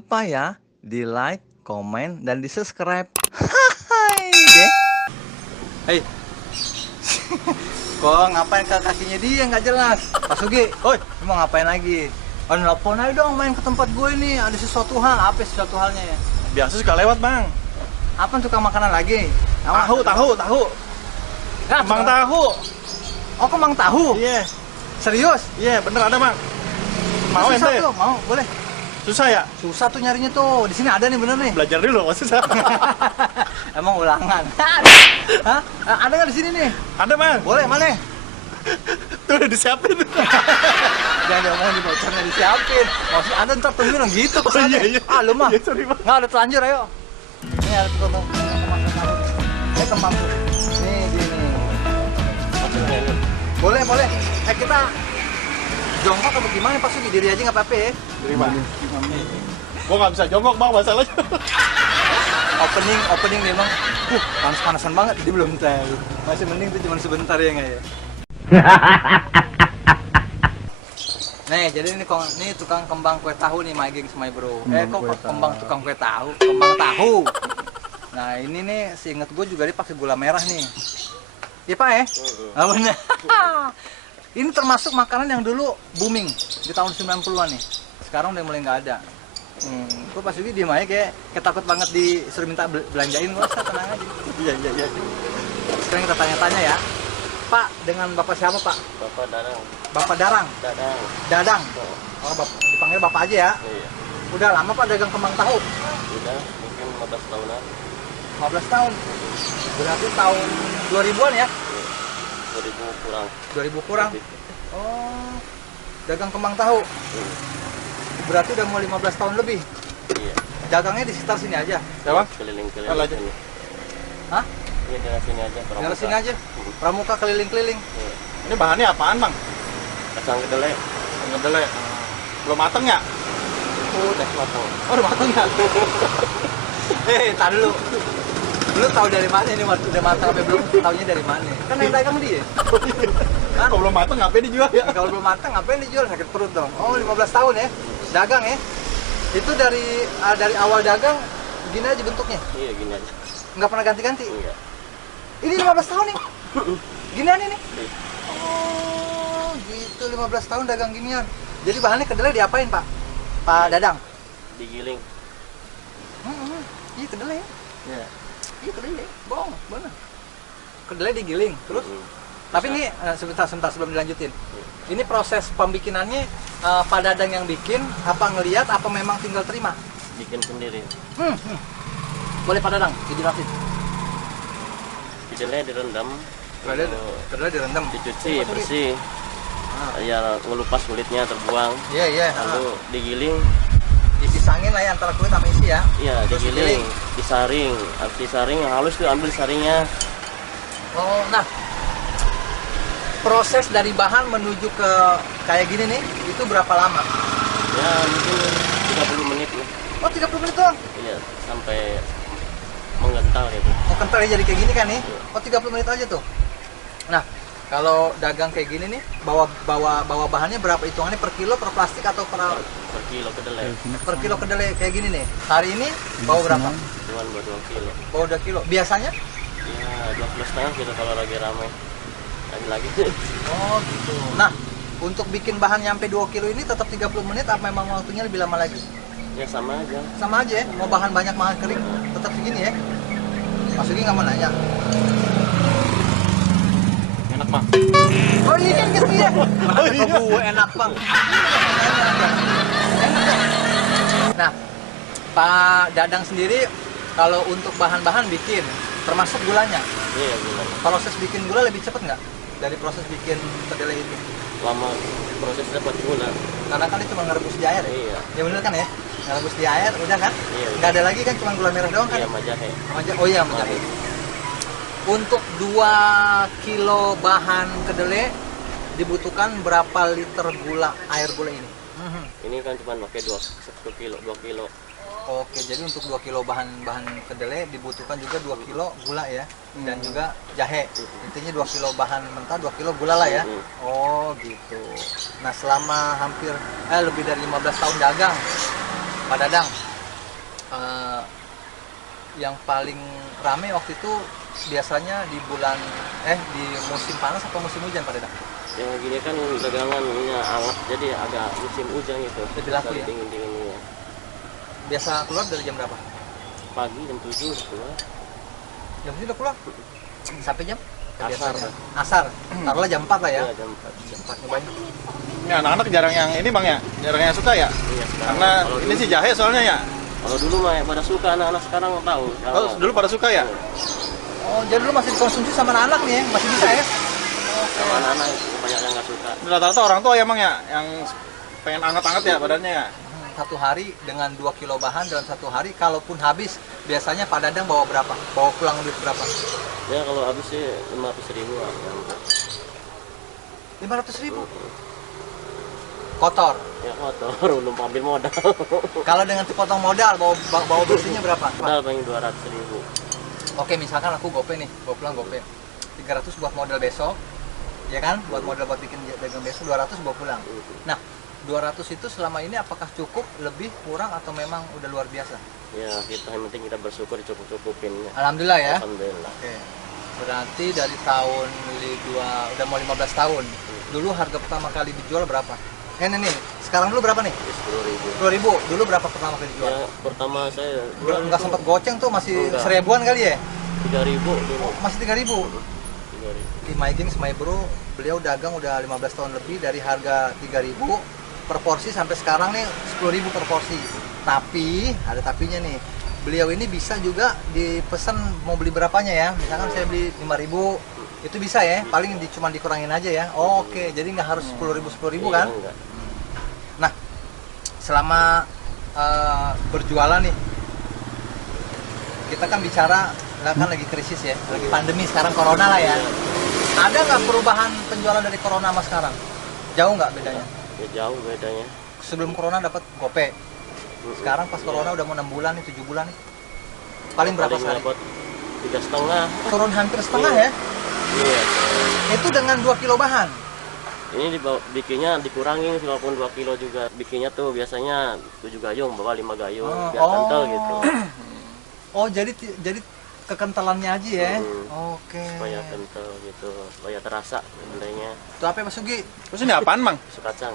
lupa ya di like, komen, dan di subscribe. Hai deh. Hei. Kok ngapain ke kakinya dia nggak jelas? Pak Sugi, oi, mau ngapain lagi? Oh, nelfon aja dong main ke tempat gue nih. Ada sesuatu hal, apa sesuatu halnya ya? Biasa suka lewat, Bang. Apa tukang makanan lagi? Tahu. Nah, Kembang tahu. Oh, kembang tahu? Iya. Serius? Iya, bener ada, Bang. Mau Susah ente? tuh, mau, boleh. Susah ya? Susah tuh nyarinya tuh. Di sini ada nih, bener nih. Belajar dulu, kok susah. Emang ulangan. Hah? Ada nggak di sini nih? Ada, Bang. Boleh, mana? Tuh udah disiapin. Jangan ngomong di bocornya disiapin. Maksud Anda ntar tungguin dong gitu kesannya. iya. Ah, lu mah. Iya, sorry, Bang. Nggak ada telanjur, ayo. Ini ada tukang kembang tahu. Kembang tuh. Nih, gini. Boleh. Kita jongkok atau gimana Pak Sugi? Diri aja nggak apa-apa ya. Terima. Gua nggak bisa jongkok, Bang, masalahnya. Opening memang panas-panasan banget, dia belum tahu. Masih mending tuh cuma sebentar ya nggak ya. Nih, jadi ini tukang kembang kue tahu nih, my gengs, my bro. Kembang tukang kue tahu, kembang tahu. Nah, ini nih seinget gue juga dia pakai gula merah nih. Iya, Pak ya? Ah, bener. Ini termasuk makanan yang dulu booming di tahun 90-an nih. Sekarang udah mulai nggak ada. Kok Pak Sugi diem aja kayak takut banget disuruh minta belanjain. Gak usah, tenang aja. Iya. Sekarang kita tanya-tanya ya. Pak, dengan Bapak siapa, Pak? Bapak Darang. Bapak Darang? Dadang? Oh, dipanggil Bapak aja ya? Iya. Udah lama Pak dagang kembang tahu? Udah, mungkin 15 tahunan. 15 tahun? Berarti tahun 2000-an ya? 2000 kurang. 2000 kurang? Oh, dagang kembang tahu? Berarti udah mau 15 tahun lebih? Iya. Dagangnya di sekitar sini aja? Ya, Bang? Keliling-keliling Kalau sini. Hah? Iya, daerah sini aja. Daerah sini aja? Pramuka keliling-keliling? Iya. Ini bahannya apaan, Bang? Kacang kedelai. Kacang kedelai. Belum mateng ya? Udah. Mateng. Oh, udah matang ya? Tar dulu. Lu tahu dari mana ini udah matang apa belum? Taunya dari mana? Kan yang dagang dia. Hah? Kalau belum mateng ngapain dijual ya? Kalau belum matang ngapain dijual? Sakit perut dong. Oh, 15 tahun ya? Dagang ya? Itu dari awal dagang gini aja bentuknya? Iya, gini aja. Nggak pernah ganti-ganti? Iya. Ini 15 tahun nih? Ginian ini? Iya. Oh, gitu 15 tahun dagang ginian. Jadi bahannya kedelai diapain, Pak? Pak Dadang? Digiling. Iya, kedelai ya? Iya. Iya, kedelai. Bohong, bener. Kedelai digiling, terus? Tapi ini, sebentar sebelum dilanjutin. Ini proses pembikinannya Pak Dadang yang bikin, apa ngelihat, apa memang tinggal terima? Bikin sendiri. Boleh Pak Dadang, dijelasin. Kedelai direndam. Kedelai direndam. Dicuci bersih. Ya, ngelupas kulitnya terbuang. Iya. Lalu digiling. Dipisangin lah ya antara kulit sama isi ya. Iya, Terus digiling, disaring. Habis disaring halus tuh ambil saringnya. Oh, nah. Proses dari bahan menuju ke kayak gini nih, itu berapa lama? Ya, mungkin 30 menit nih. Oh, 30 menit doang. Iya, sampai menggental gitu. Oh, kentalnya jadi kayak gini kan nih? Oh, 30 menit aja tuh. Nah, kalau dagang kayak gini nih, bawa bahannya berapa hitungannya, per kilo, per plastik atau per kilo kedelai. Per kilo kedelai kayak gini nih. Hari ini bawa berapa? Cuman buat 2 kilo. Bawa 2 kilo. Biasanya? Ya, 12,5 gitu kalau lagi ramai. Lagi. Oh, gitu. Nah, untuk bikin bahan nyampe 2 kilo ini tetap 30 menit apa memang waktunya lebih lama lagi? Ya sama aja. Sama aja ya? Mau bahan banyak, bahan kering, tetap segini ya? Mas Sugi nggak mau nanya. Enak, Bang. Oh, ini kan gitu ya? Mana gue enak, Bang. Enak ya? Nah, Pak Dadang sendiri kalau untuk bahan-bahan bikin, termasuk gulanya. Iya, gula. Proses bikin gula lebih cepat nggak dari proses bikin kedelai ini? Lama prosesnya buat gula. Karena kan itu cuma ngerebus di air ya? Iya. Ya bener kan ya? Ngerebus di air, udah kan? Iya. Nggak ada lagi kan, cuma gula merah doang kan? Iya, sama jahe. Oh iya, sama jahe. Untuk 2 kilo bahan kedelai dibutuhkan berapa liter gula, air gula ini? Ini kan cuma pakai 2 kilo. Oke, jadi untuk 2 kilo bahan kedelai dibutuhkan juga 2 kilo gula ya, dan juga jahe. Intinya 2 kilo bahan mentah, 2 kilo gula lah ya. Oh gitu. Nah, selama hampir lebih dari 15 tahun dagang, Pak Dadang, eh, yang paling rame waktu itu biasanya di di musim panas atau musim hujan Pak Dadang? Ya gini kan dagangannya anget, jadi agak musim hujan gitu. Lebih laku ya? Dingin-dingin ya. Biasa keluar dari jam berapa? Pagi jam 7 udah keluar. Jam 7 udah keluar? Sampai jam? Asar. Asar. Taruhlah jam 4 lah ya. Iya, jam 4. Jam 4 nyobain. Ini anak-anak jarang yang ini bang ya, jarang yang suka ya. Iya, sekarang. Karena Kalau ini dulu- sih jahe soalnya ya. Kalau dulu mah ya pada suka, anak-anak sekarang tahu. Oh, dulu pada suka ya. Oh, jadi dulu masih dikonsumsi sama anak-anak nih ya? Masih bisa ya? Sama anak-anak banyak yang nggak suka. Rata-rata orang tua ya bang ya, yang pengen anget-anget ya badannya ya. Satu hari dengan 2 kilo bahan dalam satu hari, kalaupun habis, biasanya Pak Dadang bawa berapa? Bawa pulang duit berapa? Ya kalau habis sih 500.000 lah. 500.000? Kotor. Ya kotor, belum ambil modal. Kalau dengan dipotong modal, bawa bersihnya berapa? Modal paling 200.000. Oke, misalkan aku gope nih, bawa pulang gope. 300 buat modal besok, ya kan? Buat modal buat bikin dagang besok, 200 bawa pulang. Nah, 200 itu selama ini apakah cukup, lebih, kurang, atau memang udah luar biasa? Ya kita yang penting kita bersyukur cukup-cukupin. Alhamdulillah ya. Alhamdulillah. Oke. Berarti dari tahun udah mau 15 tahun. Dulu harga pertama kali dijual berapa? Nih, sekarang dulu berapa nih? 10.000. 10.000. Dulu berapa pertama kali dijual? Ya pertama saya Nggak sempat goceng tuh, masih Enggak. 1000-an kali ya? 3.000 dulu. Masih 3.000. 3.000. Di My Gangs My Bro, beliau dagang udah 15 tahun lebih, dari harga 3.000 per porsi sampai sekarang nih 10.000 per porsi. Tapi ada tapinya nih. Beliau ini bisa juga dipesan mau beli berapanya ya. Misalkan saya beli 5.000, itu bisa ya. Paling cuma dikurangin aja ya. Oke, jadi nggak harus 10.000 kan? Iya, enggak. Nah, selama berjualan nih, kita kan bicara, kan lagi krisis ya, lagi pandemi sekarang, corona lah ya. Ada nggak perubahan penjualan dari corona sama sekarang? Jauh nggak bedanya? Ya jauh bedanya. Sebelum corona dapat gope, sekarang pas corona udah mau 6 bulan nih, 7 bulan nih. Paling berapa Paling sehari? dapat 3,5. Turun hampir setengah ya. Iya. Itu dengan 2 kilo bahan. Ini bikinnya dikurangin walaupun 2 kilo juga. Bikinnya tuh biasanya 7 gayung, bawa 5 gayung biar kental gitu. Oh, jadi kekentalannya aja ya. Oke. Supaya kental gitu, supaya terasa nilainya. Itu apa Mas Sugi? Terus ini apaan bang? Susu kacang.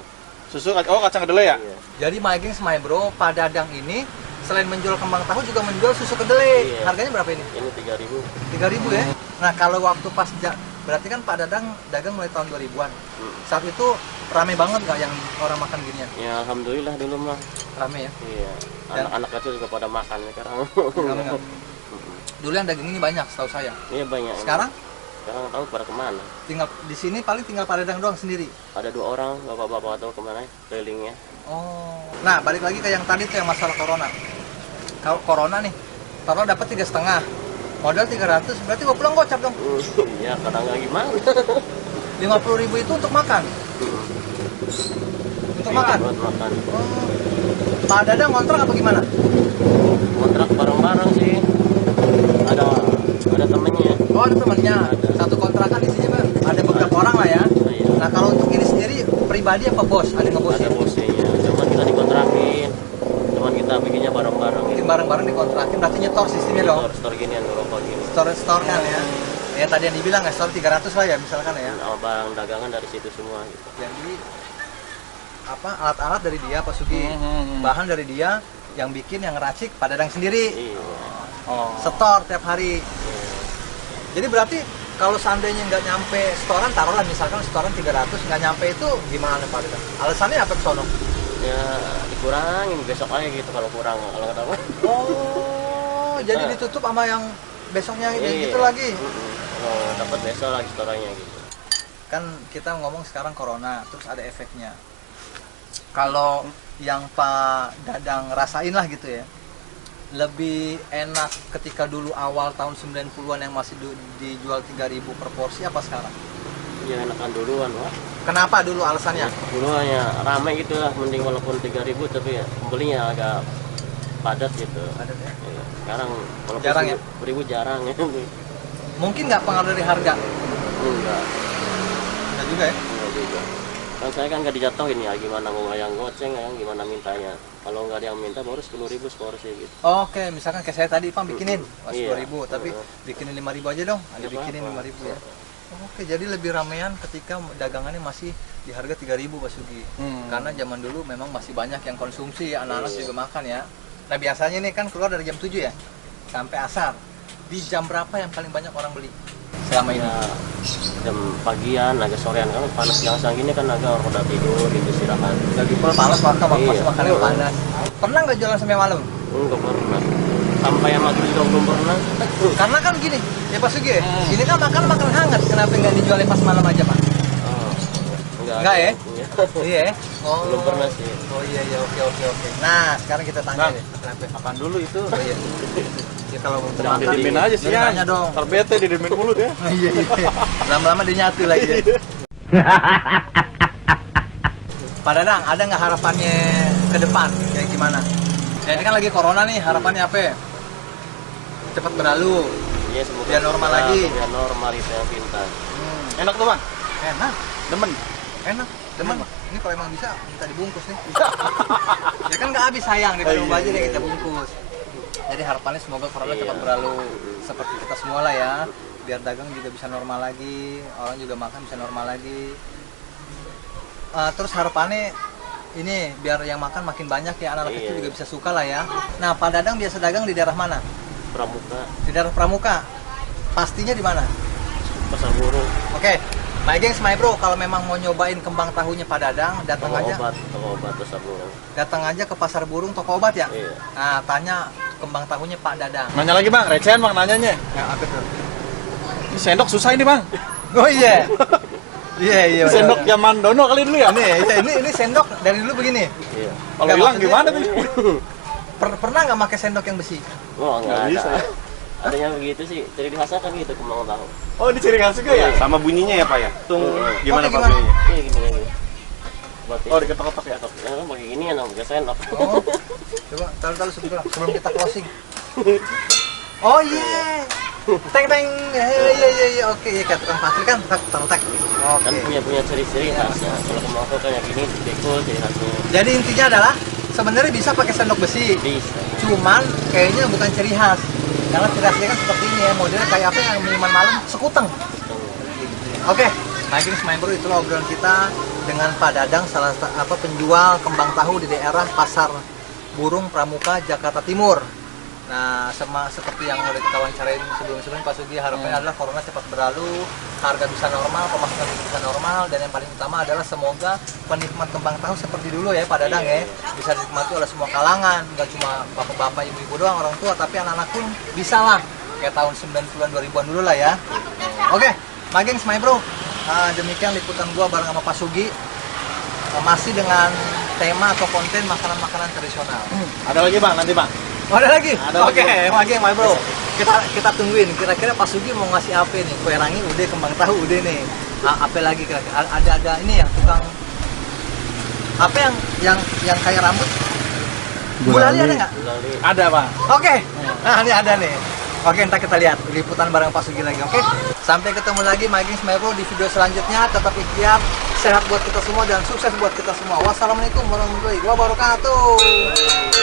Susu, oh kacang kedelai ya? Iya. Jadi My Gangs My Bro, Pak Dadang ini selain menjual kembang tahu juga menjual susu kedelai. Iya. Harganya berapa ini? Ini 3.000. 3.000 ya. Nah, kalau waktu pas berarti kan Pak Dadang dagang mulai tahun 2000-an. Saat itu rame banget nggak yang orang makan ginian? Ya alhamdulillah dulu mah. Rame ya. Iya. Anak-anak kecil juga pada makan sekarang. Rame nggak? Dulu yang dagang ini banyak, setahu saya. Iya banyak. Sekarang Sekarang tahu pada kemana? tinggal di sini, paling tinggal Pak Dadang doang sendiri. Ada 2 orang, bapak-bapak tahu kemana kelilingnya. Oh. Nah, balik lagi ke yang tadi tuh, yang masalah corona. Kalau corona nih, taruh dapat 3,5, modal 300, berarti gua pulang gocap dong. Iya kadang nggak gimana. 50.000 itu untuk makan. Untuk makan. Buat makan. Oh. Pak Dadang ngontrak apa gimana? Kontrak bareng-bareng sih. Ada temennya. Oh, ada temannya. Ada. Satu kontrakan isinya Bang. Ada beberapa orang lah ya. Iya. Nah, kalau untuk ini sendiri pribadi apa bos? Ada Ada ngebosin? bosnya. Cuman kita dikontrakin. Cuman kita bikinnya bareng-bareng. Bikin bareng-bareng dikontrakin, berarti nyetor sistemnya dong. Store ginian, ngerokok gini. Store kan ya. Ya tadi yang dibilang ya, store 300 lah ya misalkan ya. Sama barang dagangan dari situ semua gitu. Jadi apa, alat-alat dari dia Pak Sugi, bahan dari dia, yang bikin, yang ngeracik Pak Dadang sendiri. Iya. Oh. Setor tiap hari. Jadi berarti kalau seandainya nggak nyampe setoran, taruhlah misalkan setoran 300, nggak nyampe, itu gimana Pak Dadang? Alasannya apa ke sono? Ya dikurangin besok aja gitu kalau kurang. Kalau nggak dapat. Oh, jadi ditutup sama yang besoknya Iya. gitu lagi. Kalau dapat besok lagi setorannya gitu. Kan kita ngomong sekarang corona, terus ada efeknya. Kalau yang Pak Dadang rasain lah gitu ya, lebih enak ketika dulu awal tahun 90-an yang masih dijual 3.000 per porsi apa sekarang? Ya enakan duluan Pak. Kenapa dulu alasannya? Dulu hanya rame gitu lah, mending walaupun 3.000 tapi ya belinya agak padat gitu. Padat ya? Iya. Sekarang walaupun Jarang ya? 1.000 jarang ya. Mungkin nggak pengaruh dari harga? Enggak, Enggak juga ya? enggak juga. Kan saya kan nggak dijatuhin ya, gimana mau yang goceng, yang gimana mintanya. Kalau nggak ada yang minta baru 10.000 seporsi gitu. Oke, misalkan kayak saya tadi Pang bikinin Iya. 10.000, tapi bikinin 5.000 aja dong. Ada Nggak bikinin apa-apa. 5.000 ya. Oke, jadi lebih ramean ketika dagangannya masih di harga 3.000 Pak Sugi. Karena zaman dulu memang masih banyak yang konsumsi, anak-anak juga makan ya. Nah, biasanya nih kan keluar dari jam 7 ya sampai asar. Di jam berapa yang paling banyak orang beli? Selama ini. Ya jam pagian, agak sorean kan panas siang gini kan agak orang udah tidur gitu istirahat. Lagi pula panas maka Iya. makannya panas. Pernah nggak jualan sampai malam? Enggak pernah. Sampai yang maghrib juga belum pernah. Karena kan gini, ya Pak Sugi, ini kan makan hangat. Kenapa nggak dijualin pas malam aja Pak? Oh, Enggak ya? Iya. Iya. ya? Oh. Belum pernah sih. Oh iya iya oke. Nah sekarang kita tanya Bang, deh. Kenapa? Apaan dulu itu? Oh, iya. Ya kalau mau Jangan makan, Didemin aja sih ya. Nanya dong. Terbete didemin mulut ya. Iya iya. Lama-lama dia nyatu lagi. Ya. Pak Dadang, ada nggak harapannya ke depan kayak gimana? Ya ini kan lagi corona nih, harapannya apa? Ya? Cepat berlalu. Iya, semoga Biar normal segera lagi. Biar normal itu yang pintar. Enak tuh bang. Enak, Demen. enak. Teman, ini kalau emang bisa minta dibungkus nih. Ya kan nggak habis sayang daripada mau aja deh kita bungkus. Jadi harapannya semoga corona Iya. cepat berlalu seperti kita semua lah ya. Biar dagang juga bisa normal lagi, orang juga makan bisa normal lagi. Terus harapannya ini biar yang makan makin banyak ya, anak-anak Iya. kecil juga bisa suka lah ya. Nah, Pak Dadang biasa dagang di daerah mana? Pramuka, Di daerah Pramuka. Pastinya di mana? Pasar Burung, Oke. My gengs, my bro, kalau memang mau nyobain kembang tahunya Pak Dadang, datang toko aja. obat Pasar Burung. Datang aja ke Pasar Burung toko obat ya. Iya. Nah, tanya kembang tahunya Pak Dadang. Nanya lagi bang, recehan bang nanyanya. Ya, apa tuh? Ini sendok susah ini bang. Oh iya. Iya, iya. Ini sendok benar. zaman Dono kali dulu ya. Ini sendok dari dulu begini. Iya. Kalau Nggak, hilang maksudnya- gimana tuh? Pernah nggak pakai sendok yang besi? Oh, Nggak enggak bisa ada. ya. Adanya begitu sih, ciri khasnya kan gitu kembang tahu. Oh ini ciri khas juga ya? Sama bunyinya ya Pak ya? Tung Oke, gimana Pak gimana? bunyinya? Iya gini. Berarti Oh diketok-ketok ya? pakai gini ya, pakai sendok. Oh. Coba taruh sebelum kita closing. Oh iya. Teng teng. Iya. Oke, ya kayak tukang pastry kan taruh tek. Kan Oke. punya ciri-ciri khasnya. Kalau kembang tahu kan yang gini dekul ciri khasnya. Jadi intinya adalah sebenarnya bisa pakai sendok besi. Bisa. Cuman kayaknya bukan ciri khas. Karena ciri khasnya kan seperti ini ya, modelnya kayak apa yang minuman malam sekuteng. Oke, nah ini my bro, itulah obrolan kita dengan Pak Dadang, salah satu penjual kembang tahu di daerah Pasar Burung Pramuka, Jakarta Timur. Nah, seperti yang udah kita wawancarain sebelum-sebelumnya Pak Sugi, harapannya adalah corona cepat berlalu, harga bisa normal, pemasukan bisa normal, dan yang paling utama adalah semoga penikmat kembang tahu seperti dulu ya Pak Dadang ya, bisa dinikmati oleh semua kalangan, nggak cuma bapak-bapak, ibu-ibu doang, orang tua, tapi anak-anak pun bisa lah, kayak tahun 90-an, 2000-an dulu lah ya. Oke, my gengs, my bro, demikian liputan gua bareng sama Pak Sugi, masih dengan tema atau konten makanan-makanan tradisional. Ada lagi bang, nanti bang. Oh, ada lagi? Ada Oke, lagi. lagi my bro. Kita tungguin. Kira-kira Pak Sugi mau ngasih apa nih? Kue rangi udah, kembang tahu udah nih. Apa lagi kira-kira? Ada ini ya tukang apa yang kayak rambut? Gulali ada nggak? Gulali. Ada bang. Oke. Nah, ini ada nih. Oke, ntar kita lihat liputan bareng Pak Sugi lagi. Oke. Sampai ketemu lagi my gengs, my bro di video selanjutnya. Tetap ikhtiar, sehat buat kita semua dan sukses buat kita semua. Wassalamualaikum warahmatullahi wabarakatuh.